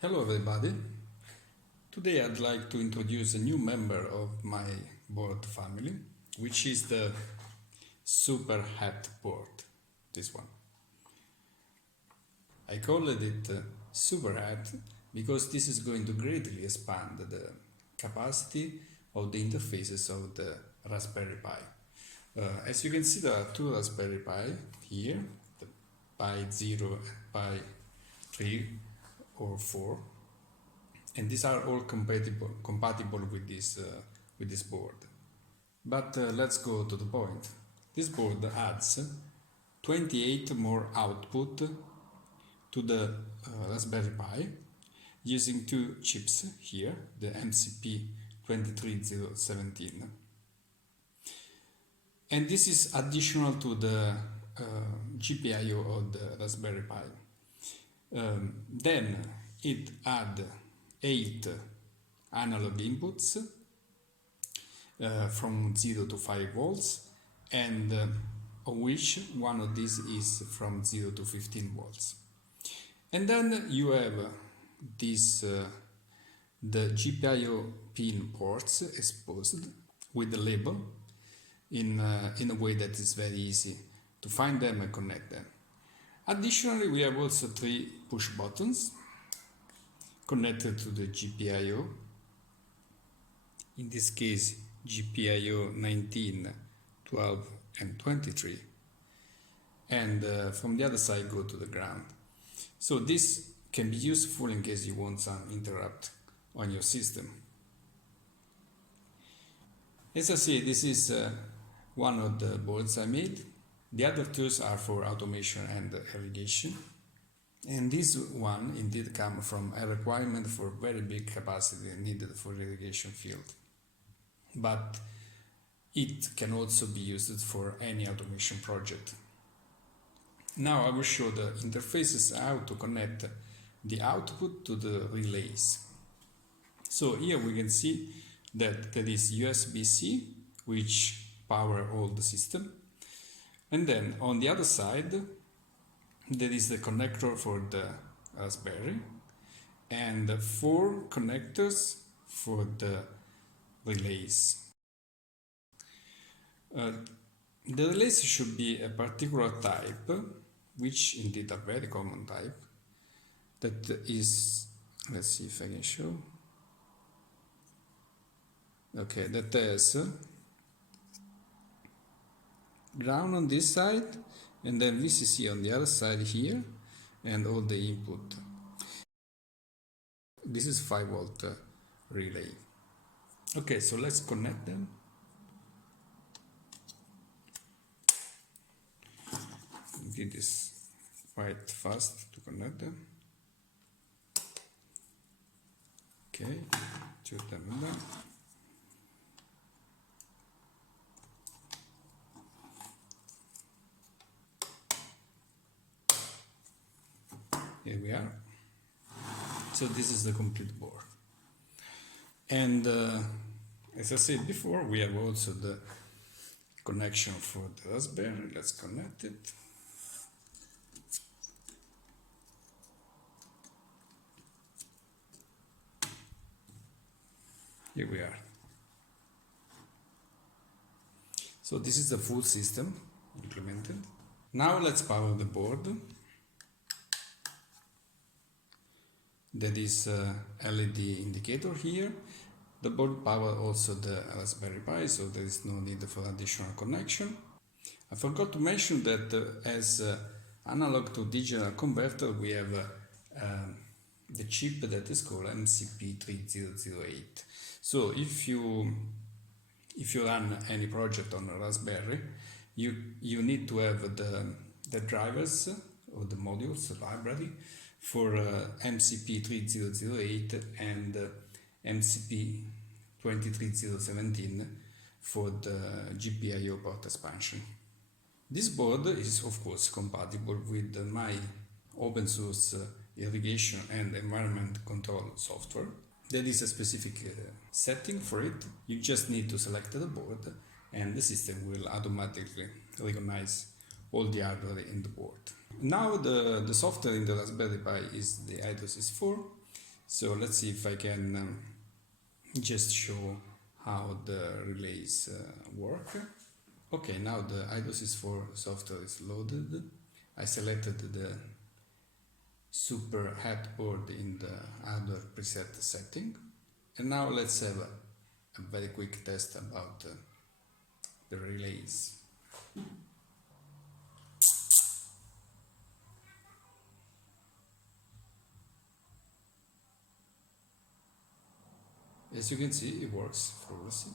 Hello everybody. Today I'd like to introduce a new member of my board family, which is the SuperHat board, this one. I called it SuperHat because this is going to greatly expand the capacity of the interfaces of the Raspberry Pi. As you can see, there are two Raspberry Pi here, the Pi 0 and Pi 3 or 4. And these are all compatible with this board. But let's go to the point. This board adds 28 more output to the Raspberry Pi using two chips here, the MCP 23017. And this is additional to the GPIO of the Raspberry Pi. Then it adds 8 analog inputs from 0 to 5 volts, and of which one of these is from 0 to 15 volts. And then you have this the GPIO pin ports exposed with the label in a way that is very easy to find them and connect them. Additionally, we have also 3 push buttons connected to the GPIO, in this case GPIO 19, 12 and 23, and from the other side go to the ground. So this can be useful in case you want some interrupt on your system. As I say, this is one of the boards I made. The other tools are for automation and irrigation. And this one indeed comes from a requirement for very big capacity needed for irrigation field. But it can also be used for any automation project. Now I will show the interfaces how to connect the output to the relays. So here we can see that there is USB-C, which power all the system. And then on the other side, there is the connector for the Raspberry and 4 connectors for the relays. The relays should be a particular type, which indeed a very common type, that is, let's see if I can show. Okay, that has ground on this side, and then VCC on the other side here, and all the input. This is 5 volt relay. Okay, so let's connect them. It is quite fast to connect them. Okay, choose them down. Here we are. So this is the complete board. And as I said before, we have also the connection for the Raspberry. Let's connect it. Here we are. So this is the full system implemented. Now let's power the board. That is LED indicator here. The board power also the Raspberry Pi, so there is no need for additional connection. I forgot to mention that as analog to digital converter, we have the chip that is called MCP 3008. So if you run any project on a Raspberry, you need to have the drivers or the modules, the library, for MCP 3008 and MCP 23017 for the GPIO port expansion. This board is of course compatible with my open source irrigation and environment control software. There is a specific setting for it. You just need to select the board and the system will automatically recognize all the hardware in the board. Now the software in the Raspberry Pi is the Hydrosys 4, So let's see if I can just show how the relays work. Okay, now the iDOCSIS 4 software is loaded. I selected the SuperHat board in the hardware preset setting. And now let's have a very quick test about the relays. As you can see, it works flawlessly.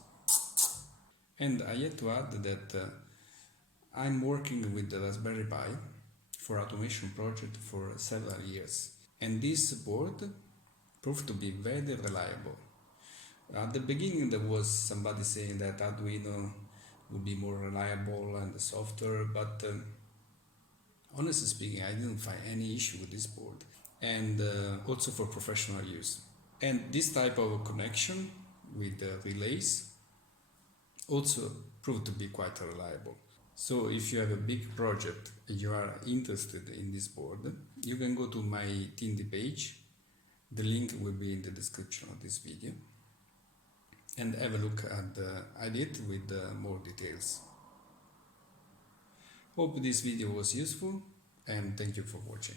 And I had to add that I'm working with the Raspberry Pi for automation project for several years. And this board proved to be very reliable. At the beginning there was somebody saying that Arduino would be more reliable and the software, but honestly speaking, I didn't find any issue with this board, and also for professional use. And this type of connection with the relays also proved to be quite reliable. So if you have a big project and you are interested in this board, you can go to my Tindie page. The link will be in the description of this video, and have a look at the edit with more details. Hope this video was useful, and thank you for watching.